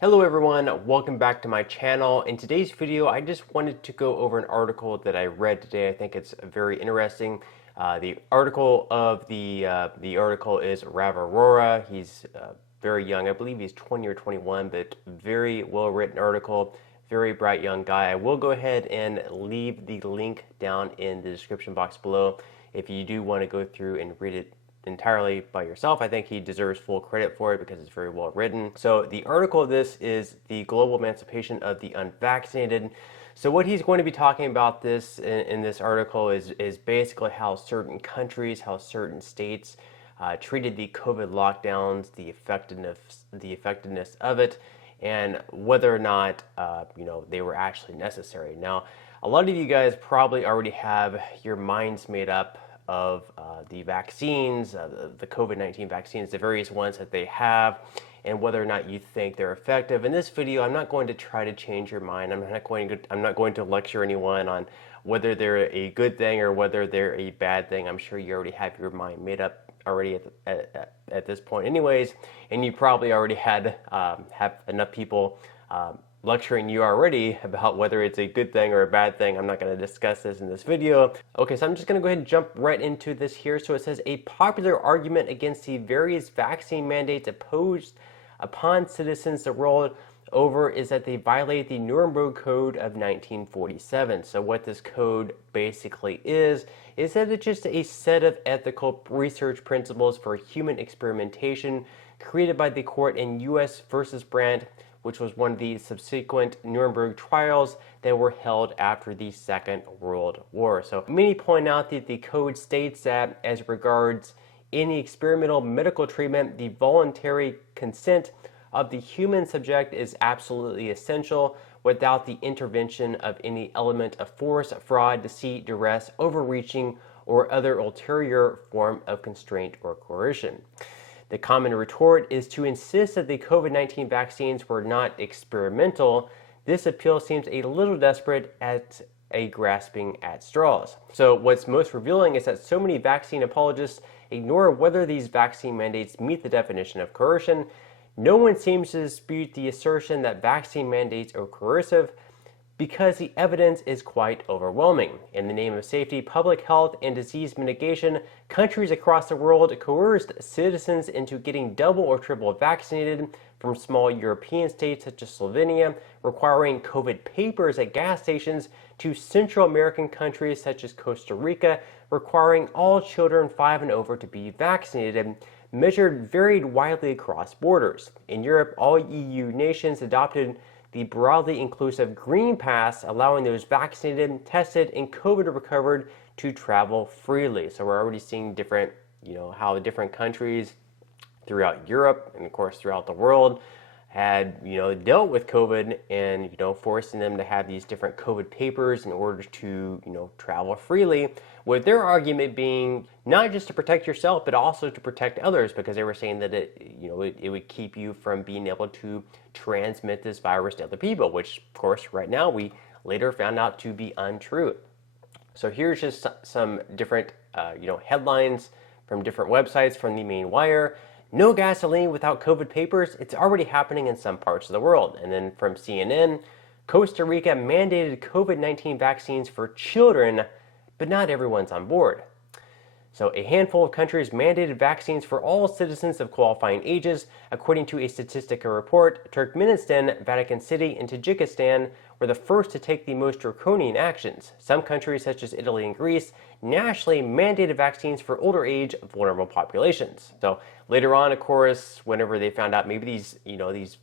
Hello everyone, welcome back to my channel. In today's video, I just wanted to go over an article that I read today. I think it's very interesting. The article is Rav Arora. He's very young. I believe he's 20 or 21, but very well written article. Very bright young guy. I will go ahead and leave the link down in the description box below if you do want to go through and read it entirely by yourself. I think he deserves full credit for it because it's very well written. So the article of this is the global emancipation of the unvaccinated. So what he's going to be talking about this in this article is basically how certain countries, how certain states treated the COVID lockdowns, the effectiveness of it, and whether or not they were actually necessary. Now, a lot of you guys probably already have your minds made up of the vaccines, the COVID-19 vaccines, the various ones that they have, and whether or not you think they're effective. In this video, I'm not going to try to change your mind. I'm not going to lecture anyone on whether they're a good thing or whether they're a bad thing. I'm sure you already have your mind made up already at this point anyways, and you probably already have enough people lecturing you already about whether it's a good thing or a bad thing. I'm not going to discuss this in this video. Okay, so I'm just going to go ahead and jump right into this here. So it says, a popular argument against the various vaccine mandates imposed upon citizens the world over is that they violate the Nuremberg Code of 1947. So what this code basically is that it's just a set of ethical research principles for human experimentation created by the court in U.S. versus Brandt, which was one of the subsequent Nuremberg trials that were held after the Second World War. So many point out that the code states that as regards any experimental medical treatment, the voluntary consent of the human subject is absolutely essential without the intervention of any element of force, fraud, deceit, duress, overreaching, or other ulterior form of constraint or coercion. The common retort is to insist that the COVID-19 vaccines were not experimental. This appeal seems a little desperate at a grasping at straws. So what's most revealing is that so many vaccine apologists ignore whether these vaccine mandates meet the definition of coercion. No one seems to dispute the assertion that vaccine mandates are coercive because the evidence is quite overwhelming. In the name of safety, public health, and disease mitigation, countries across the world coerced citizens into getting double or triple vaccinated, from small European states such as Slovenia, requiring COVID papers at gas stations, to Central American countries such as Costa Rica, requiring all children 5 and over to be vaccinated. Measured varied widely across borders. In Europe, all EU nations adopted the broadly inclusive Green Pass, allowing those vaccinated, tested, and COVID recovered to travel freely. So we're already seeing different, how different countries throughout Europe and of course throughout the world had, dealt with COVID and, forcing them to have these different COVID papers in order to, travel freely, with their argument being not just to protect yourself, but also to protect others, because they were saying that it would keep you from being able to transmit this virus to other people, which of course right now we later found out to be untrue. So here's just some different, headlines from different websites from the main wire. No gasoline without COVID papers. It's already happening in some parts of the world. And then from CNN, Costa Rica mandated COVID-19 vaccines for children, but not everyone's on board. So a handful of countries mandated vaccines for all citizens of qualifying ages. According to a Statistica report, Turkmenistan, Vatican City, and Tajikistan were the first to take the most draconian actions. Some countries, such as Italy and Greece, nationally mandated vaccines for older age vulnerable populations. So later on, of course, whenever they found out maybe these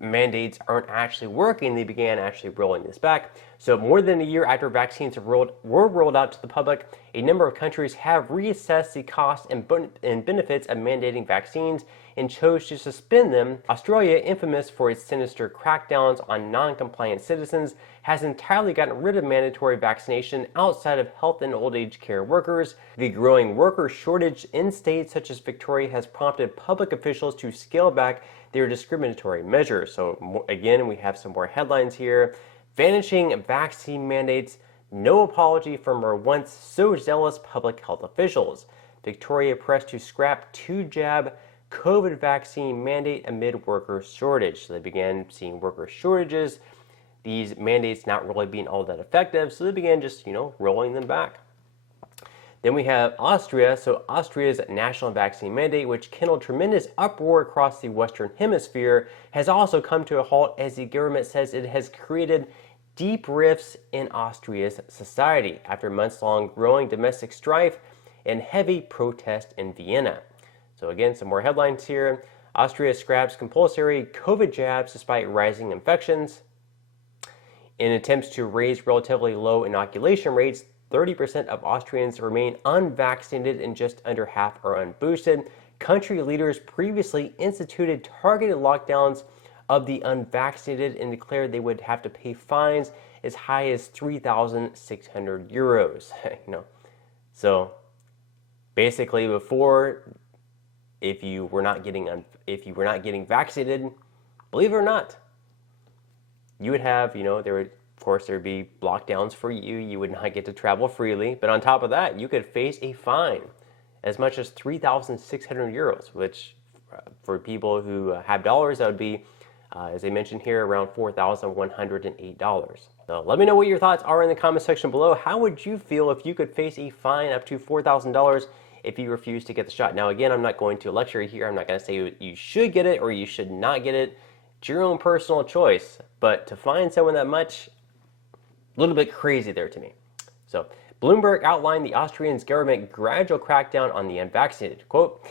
mandates aren't actually working, they began actually rolling this back. So more than a year after vaccines were rolled out to the public, a number of countries have reassessed the costs and benefits of mandating vaccines and chose to suspend them. Australia, infamous for its sinister crackdowns on non-compliant citizens, has entirely gotten rid of mandatory vaccination outside of health and old age care workers. The growing worker shortage in states such as Victoria has prompted public officials to scale back their discriminatory measures. So again, we have some more headlines here. Vanishing vaccine mandates, no apology from our once so zealous public health officials. Victoria pressed to scrap 2-jab COVID vaccine mandate amid worker shortage. So they began seeing worker shortages, these mandates not really being all that effective, so they began just, rolling them back. Then we have Austria. So Austria's national vaccine mandate, which kindled tremendous uproar across the Western Hemisphere, has also come to a halt as the government says it has created deep rifts in Austria's society after months-long growing domestic strife and heavy protest in Vienna. So again, some more headlines here. Austria scraps compulsory COVID jabs despite rising infections. In attempts to raise relatively low inoculation rates, 30% of Austrians remain unvaccinated and just under half are unboosted. Country leaders previously instituted targeted lockdowns of the unvaccinated and declared they would have to pay fines as high as 3,600 euros. So basically, before, if you were not getting vaccinated, believe it or not, you would have, there'd be lockdowns for you. You would not get to travel freely. But on top of that, you could face a fine as much as 3,600 euros, which for people who have dollars, that would be, as I mentioned here, around $4,108. So let me know what your thoughts are in the comment section below. How would you feel if you could face a fine up to $4,000 if you refuse to get the shot? Now, again, I'm not going to lecture you here. I'm not going to say you should get it or you should not get it. It's your own personal choice, but to fine someone that much, a little bit crazy there to me. So Bloomberg outlined the Austrian government gradual crackdown on the unvaccinated. Quote,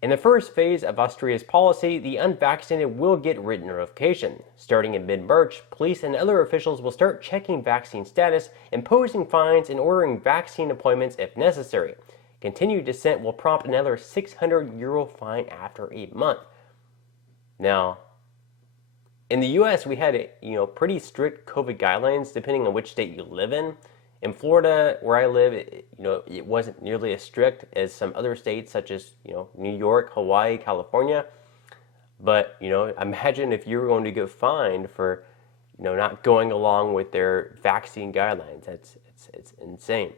in the first phase of Austria's policy, the unvaccinated will get written notification. Starting in mid-March, police and other officials will start checking vaccine status, imposing fines, and ordering vaccine appointments if necessary. Continued dissent will prompt another 600 euro fine after a month. Now, in the U.S., we had, pretty strict COVID guidelines depending on which state you live in. In Florida, where I live, it wasn't nearly as strict as some other states such as, New York, Hawaii, California. But, imagine if you were going to get fined for, not going along with their vaccine guidelines. It's insane.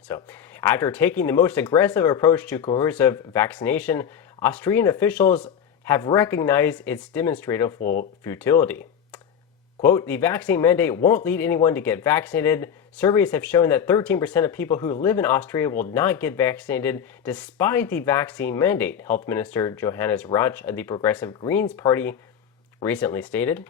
So, after taking the most aggressive approach to coercive vaccination, Austrian officials have recognized its demonstrable futility. Quote, the vaccine mandate won't lead anyone to get vaccinated. Surveys have shown that 13% of people who live in Austria will not get vaccinated despite the vaccine mandate, Health Minister Johannes Rauch of the Progressive Greens Party recently stated.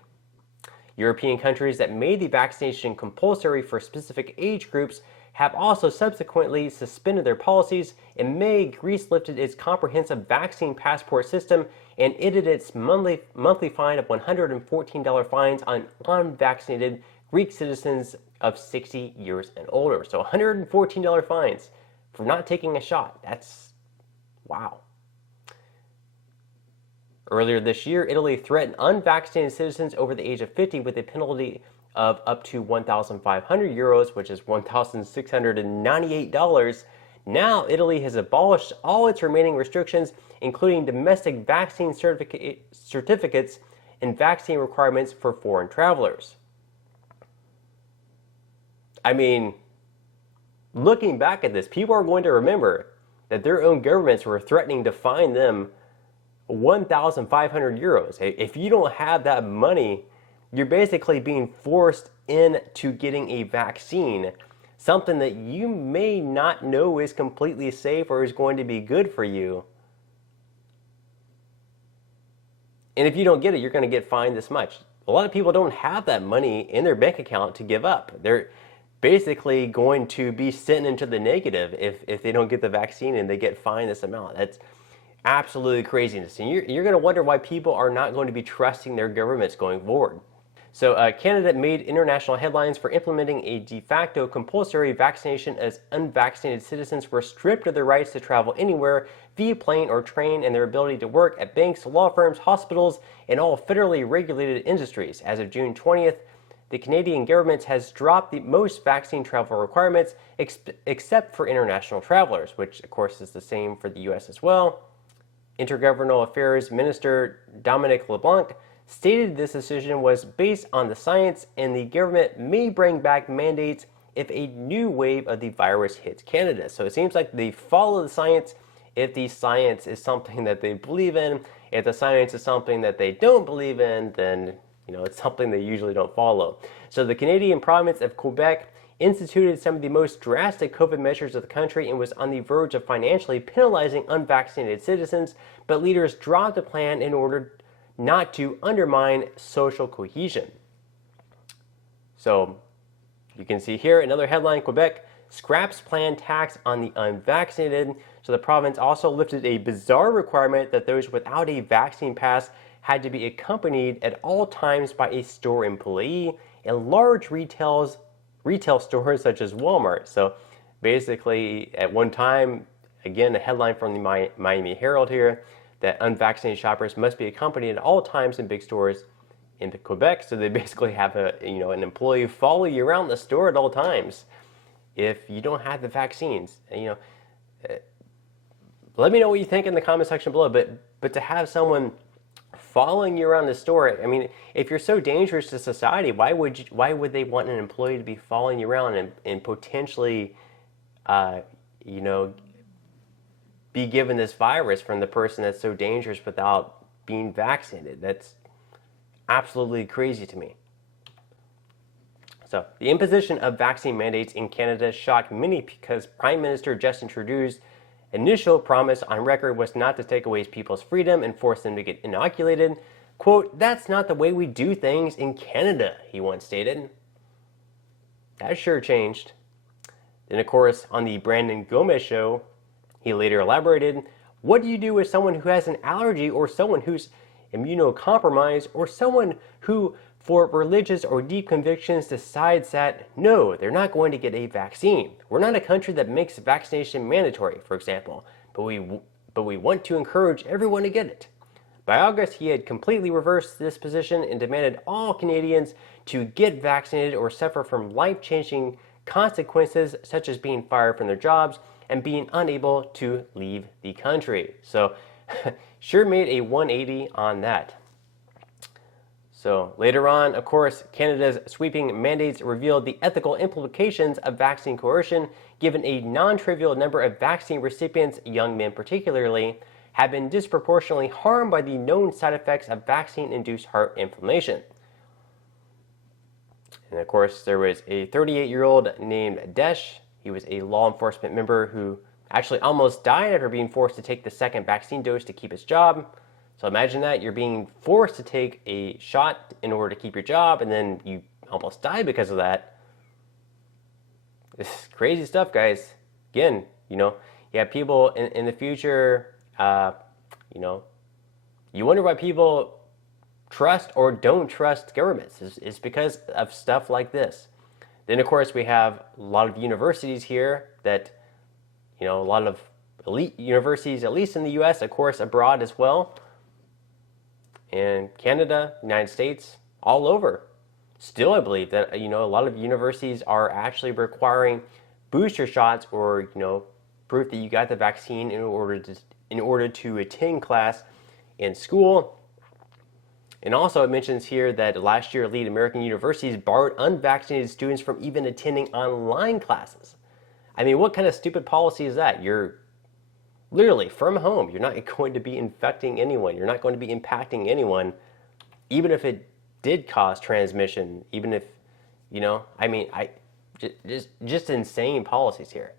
European countries that made the vaccination compulsory for specific age groups have also subsequently suspended their policies. In May, Greece lifted its comprehensive vaccine passport system and ended its monthly fine of $114 fines on unvaccinated Greek citizens of 60 years and older. So $114 fines for not taking a shot. That's wow. Earlier this year, Italy threatened unvaccinated citizens over the age of 50 with a penalty of up to 1,500 euros, which is $1,698. Now, Italy has abolished all its remaining restrictions, including domestic vaccine certificates and vaccine requirements for foreign travelers. I mean, looking back at this, people are going to remember that their own governments were threatening to fine them 1,500 euros. If you don't have that money, you're basically being forced into getting a vaccine, something that you may not know is completely safe or is going to be good for you. And if you don't get it, you're going to get fined this much. A lot of people don't have that money in their bank account to give up. They're basically going to be sent into the negative if they don't get the vaccine and they get fined this amount. That's absolutely craziness. And you're going to wonder why people are not going to be trusting their governments going forward. So Canada made international headlines for implementing a de facto compulsory vaccination as unvaccinated citizens were stripped of their rights to travel anywhere via plane or train and their ability to work at banks, law firms, hospitals, and all federally regulated industries. As of June 20th, the Canadian government has dropped the most vaccine travel requirements except for international travelers, which of course is the same for the U.S. as well. Intergovernmental Affairs Minister Dominic LeBlanc stated this decision was based on the science and the government may bring back mandates if a new wave of the virus hits Canada. So it seems like they follow the science if the science is something that they believe in. If the science is something that they don't believe in, then it's something they usually don't follow. So the Canadian province of Quebec instituted some of the most drastic COVID measures of the country and was on the verge of financially penalizing unvaccinated citizens, but leaders dropped the plan in order not to undermine social cohesion. So you can see here another headline: Quebec scraps planned tax on the unvaccinated. So the province also lifted a bizarre requirement that those without a vaccine pass had to be accompanied at all times by a store employee in large retail stores such as Walmart. So basically, at one time, again, a headline from the Miami Herald here, that unvaccinated shoppers must be accompanied at all times in big stores in Quebec. So they basically have an employee follow you around the store at all times if you don't have the vaccines. Let me know what you think in the comment section below. But to have someone following you around the store, I mean, if you're so dangerous to society, why would they want an employee to be following you around and potentially, be given this virus from the person that's so dangerous without being vaccinated? That's absolutely crazy to me. So the imposition of vaccine mandates in Canada shocked many because Prime Minister Justin Trudeau's initial promise on record was not to take away people's freedom and force them to get inoculated. Quote, "That's not the way we do things in Canada," he once stated. That sure changed. Then, of course, on the Brandon Gomez show, he later elaborated, "What do you do with someone who has an allergy or someone who's immunocompromised or someone who, for religious or deep convictions, decides that, no, they're not going to get a vaccine? We're not a country that makes vaccination mandatory, for example, but we want to encourage everyone to get it." By August, he had completely reversed this position and demanded all Canadians to get vaccinated or suffer from life-changing consequences such as being fired from their jobs and being unable to leave the country. So sure made a 180 on that. So later on, of course, Canada's sweeping mandates revealed the ethical implications of vaccine coercion, given a non-trivial number of vaccine recipients, young men particularly, have been disproportionately harmed by the known side effects of vaccine-induced heart inflammation. And of course, there was a 38-year-old named Desh. He was a law enforcement member who actually almost died after being forced to take the second vaccine dose to keep his job. So imagine that, you're being forced to take a shot in order to keep your job, and then you almost die because of that. This is crazy stuff, guys. Again, you have people in the future, you wonder why people trust or don't trust governments. It's because of stuff like this. Then, of course, we have a lot of universities here that, a lot of elite universities, at least in the U.S., of course, abroad as well. In Canada, United States, all over. Still, I believe that, a lot of universities are actually requiring booster shots or, proof that you got the vaccine in order to attend class in school. And also it mentions here that last year, elite American universities barred unvaccinated students from even attending online classes. I mean, what kind of stupid policy is that? You're literally from home. You're not going to be infecting anyone. You're not going to be impacting anyone, even if it did cause transmission, even if, just insane policies here.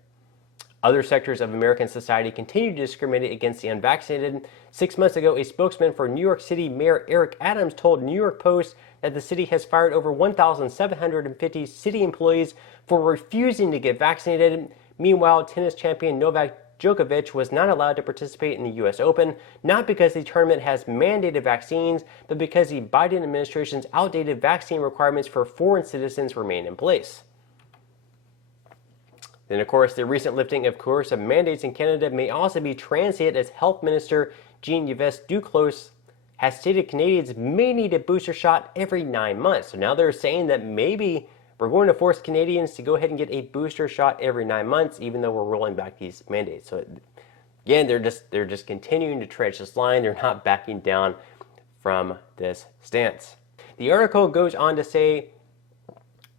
Other sectors of American society continue to discriminate against the unvaccinated. 6 months ago, a spokesman for New York City Mayor Eric Adams told New York Post that the city has fired over 1,750 city employees for refusing to get vaccinated. Meanwhile, tennis champion Novak Djokovic was not allowed to participate in the U.S. Open, not because the tournament has mandated vaccines, but because the Biden administration's outdated vaccine requirements for foreign citizens remain in place. Then, of course, the recent lifting of coercive mandates in Canada may also be transient, as Health Minister Jean-Yves Duclos has stated Canadians may need a booster shot every 9 months. So now they're saying that maybe we're going to force Canadians to go ahead and get a booster shot every 9 months, even though we're rolling back these mandates. So again, they're just continuing to tread this line. They're not backing down from this stance. The article goes on to say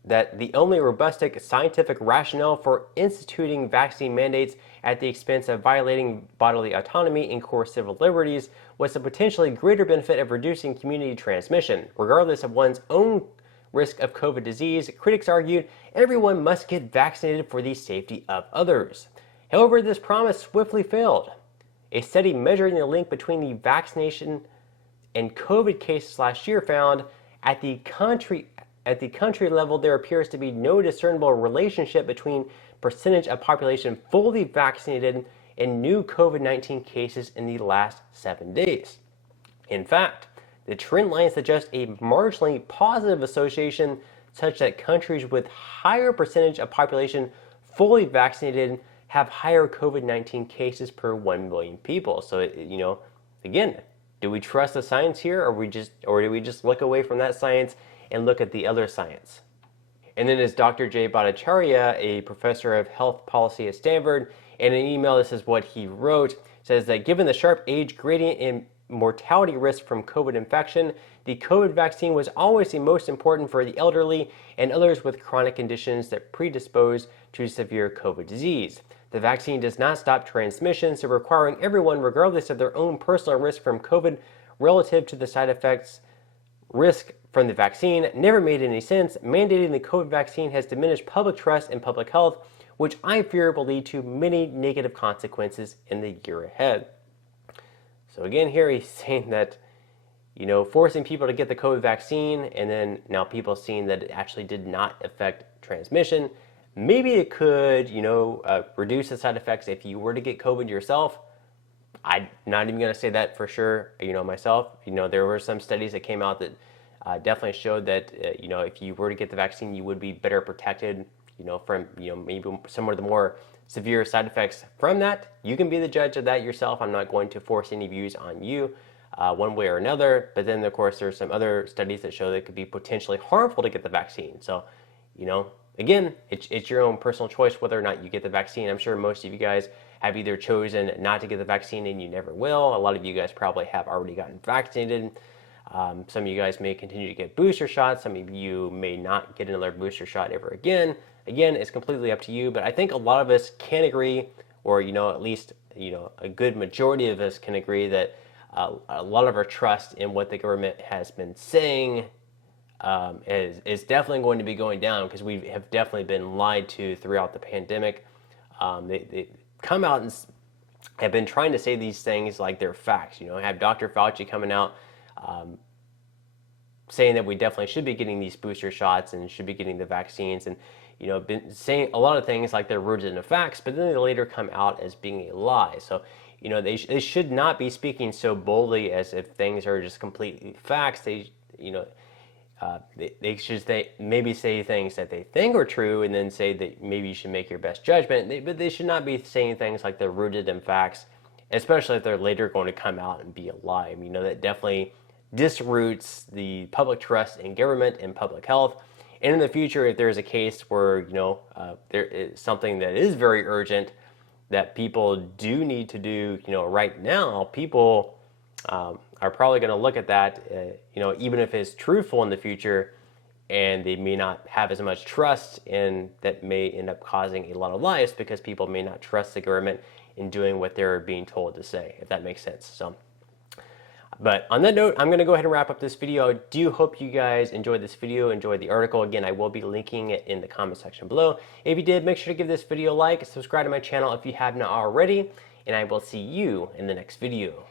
that the only robust scientific rationale for instituting vaccine mandates at the expense of violating bodily autonomy and core civil liberties was the potentially greater benefit of reducing community transmission. Regardless of one's own risk of COVID disease, critics argued everyone must get vaccinated for the safety of others. However, this promise swiftly failed. A study measuring the link between the vaccination and COVID cases last year found at the country level, there appears to be no discernible relationship between percentage of population fully vaccinated and new COVID-19 cases in the last 7 days. In fact, the trend line suggests a marginally positive association such that countries with higher percentage of population fully vaccinated have higher COVID-19 cases per 1 million people. So, again, do we trust the science here, or do we just look away from that science and look at the other science? And then is Dr. Jay Bhattacharya, a professor of health policy at Stanford, in an email, this is what he wrote, says that given the sharp age gradient in mortality risk from COVID infection, the COVID vaccine was always the most important for the elderly and others with chronic conditions that predispose to severe COVID disease. The vaccine does not stop transmission, so requiring everyone, regardless of their own personal risk from COVID relative to the side effects risk from the vaccine, never made any sense. Mandating the COVID vaccine has diminished public trust in public health, which I fear will lead to many negative consequences in the year ahead. So again, here he's saying that, forcing people to get the COVID vaccine, and then now people seeing that it actually did not affect transmission. Maybe it could, reduce the side effects if you were to get COVID yourself. I'm not even going to say that for sure, myself. There were some studies that came out that definitely showed that, if you were to get the vaccine, you would be better protected, from, maybe some of the more severe side effects from that. You can be the judge of that yourself. I'm not going to force any views on you one way or another. But then, of course, there's some other studies that show that it could be potentially harmful to get the vaccine. So, again, it's your own personal choice whether or not you get the vaccine. I'm sure most of you guys have either chosen not to get the vaccine and you never will. A lot of you guys probably have already gotten vaccinated. Some of you guys may continue to get booster shots. Some of you may not get another booster shot ever again. Again, it's completely up to you, but I think a lot of us can agree, or at least a good majority of us can agree that a lot of our trust in what the government has been saying is definitely going to be going down, because we have definitely been lied to throughout the pandemic. They come out and have been trying to say these things like they're facts. Have Dr. Fauci coming out saying that we definitely should be getting these booster shots and should be getting the vaccines, and been saying a lot of things like they're rooted in the facts, but then they later come out as being a lie. So they should not be speaking so boldly as if things are just completely facts. They should maybe say things that they think are true, and then say that maybe you should make your best judgment. But they should not be saying things like they're rooted in facts, especially if they're later going to come out and be a lie. That definitely disroots the public trust in government and public health. And in the future, if there's a case where there is something that is very urgent that people do need to do, right now, people are probably going to look at that, even if it's truthful in the future, and they may not have as much trust, and that may end up causing a lot of lies because people may not trust the government in doing what they're being told to say, if that makes sense. So, but on that note, I'm going to go ahead and wrap up this video. I do hope you guys enjoyed this video, enjoyed the article. Again, I will be linking it in the comment section below. If you did, make sure to give this video a like, subscribe to my channel if you have not already, and I will see you in the next video.